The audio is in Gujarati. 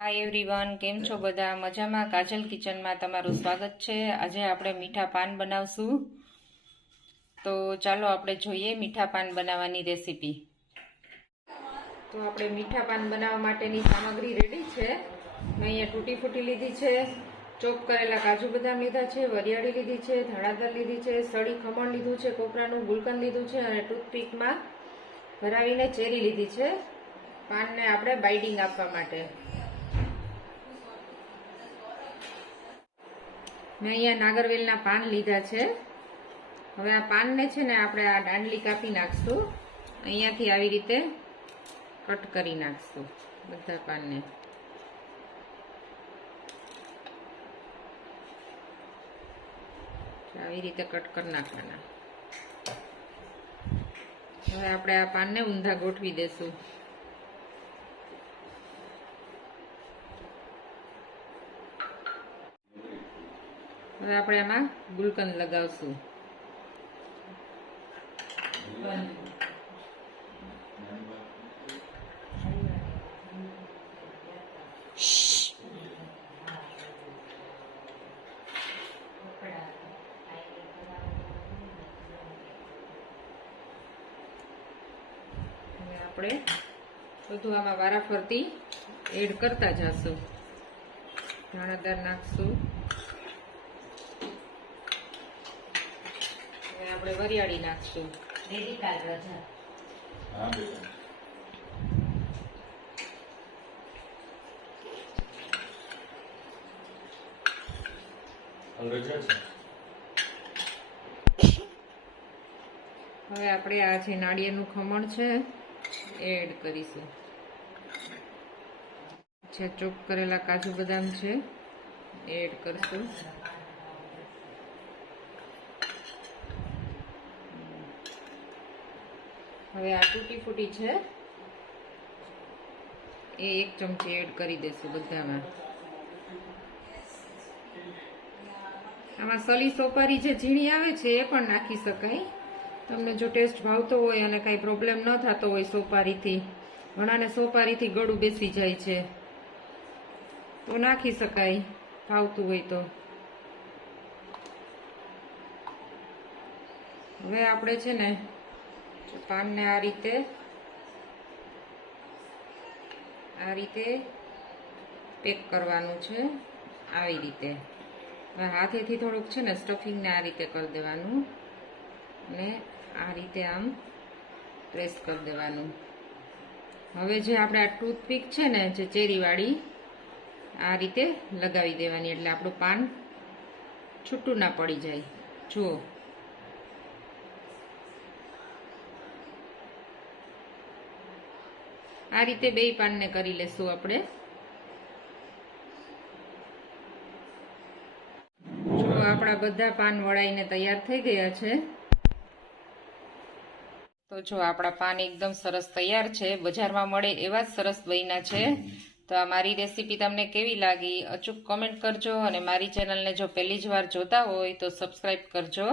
हाय एवरीवन, केम छो बधा मजामां? काजल किचन में तमारुं स्वागत छे। आज आपणे मीठा पान बनावशुं, तो चालो आपणे जोईए मीठा पान बनाववानी रेसिपी। तो आपणे मीठा पान बनाववा माटेनी सामग्री रेडी छे। मैं अहींया तूटी फूटी लीधी छे, चोप करेला काजू बदाम लीधा छे, वरियाળી लीधी छे, धाणादार लीधी छे, सળી खमण लीधुं छे, कोपरानुं गुलकंद लीधुं छे अने टूथपीक में भरावीने चेरी लीधी छे पानने आपणे बाइडिंग आपवा माटे। मैं अहींया नागरवेलना पान लीधा छे। हवे आ पानने छे ने आपणे आ डांडली कापी नाखशुं। अहींयाथी आवी रीते कट करी नाखशुं बधा पानने। आवी रीते कट कर नाखवाना। हवे आपणे आ पानने ऊंधा गोठवी देशुं। હવે આપણે આમાં ગુલકંદ લગાવશું। આપણે બધું આમાં વારાફરતી એડ કરતા જશું। દાણાદાર નાખશું। આપણે વરિયાળી નાખશું। રેડી કાલ રજા। હા બેટા। હવે રજા છે। હવે આપણે આ જે નાળિયેરનું ખમણ છે એડ કરીશું। જે ચોપ કરેલા કાજુ બદામ છે એડ કરશું। હવે આ તૂટી ફૂટી છે એ 1 ચમચી એડ કરી દેશું બધામાં। આમાં સલી સોપારી જે ઝીણી આવે છે એ પણ નાખી શકાય। તમને જો ટેસ્ટ ભાવતો હોય અને કાંઈ પ્રોબ્લેમ ન થતો હોય સોપારીથી, ઘણાને સોપારીથી ગળું બેસી જાય છે તો નાખી શકાય ભાવતું હોય તો। હવે આપણે છે ને પાનને આ રીતે પેક કરવાનું છે। આવી રીતે હાથેથી થોડુંક છે ને સ્ટફિંગને આ રીતે કરી દેવાનું અને આ રીતે આમ પ્રેસ કરી દેવાનું। હવે જે આપણે આ ટૂથપીક છે ને જે ચેરીવાળી આ રીતે લગાવી દેવાની એટલે આપણું પાન છૂટું ના પડી જાય। જુઓ આ રીતે બે પાનને કરી લેશું આપણે। જો આપણા બધા પાન વળાઈને તૈયાર થઈ ગયા છે। તો જો આપણા પાન એકદમ સરસ તૈયાર છે, બજારમાં મળે એવા જ સરસ બન્યા છે। તો આ મારી રેસીપી તમને કેવી લાગી અચૂક કોમેન્ટ કરજો અને મારી ચેનલને જો પહેલી જ વાર જોતા હોય તો સબસ્ક્રાઈબ કરજો।